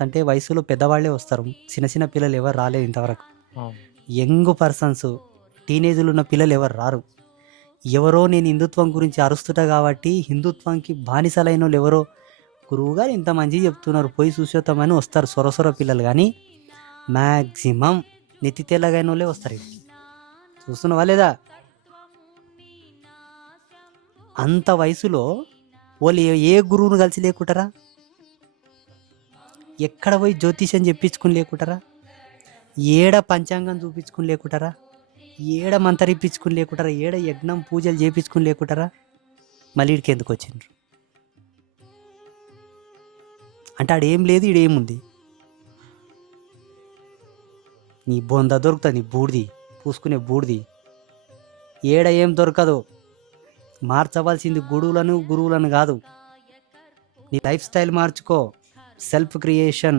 అంటే వయసులో పెద్దవాళ్ళే వస్తారు. చిన్న చిన్న పిల్లలు ఎవరు రాలేదు ఇంతవరకు. యంగ్ పర్సన్స్ టీనేజ్లు ఉన్న పిల్లలు ఎవరు రారు. ఎవరో నేను హిందుత్వం గురించి అరుస్తుట కాబట్టి హిందుత్వంకి బానిసలైన వాళ్ళు ఎవరో? గురువుగారు ఇంత మంచి చెప్తున్నారు. పోయి చూసేద్దామని వస్తారు సొర సొర పిల్లలు కానీ మ్యాక్సిమం నెత్తి తెల్లగైన వాళ్ళే వస్తారు. చూస్తున్నావా లేదా? అంత వయసులో వాళ్ళు ఏ గురువును కలిసి లేకుంటారా? ఎక్కడ పోయి జ్యోతిష్యం చెప్పించుకుని లేకుంటారా ఏడ పంచాంగం చూపించుకుని లేకుంటారా ఏడ మంతరిప్పించుకుని లేకుంటారా ఏడ యజ్ఞం పూజలు చేపించుకుని లేకుంటారా మళ్ళీ ఇడికి ఎందుకు వచ్చిండ్రు? అంటే ఆడేం లేదు ఈడేముంది నీ బొంద దొరుకుతుంది బూడిది పూసుకునే బూడిది. ఏడ ఏం దొరకదు? మార్చవలసింది గురువులను గురువులను కాదు. నీ లైఫ్ స్టైల్ మార్చుకో. Self creation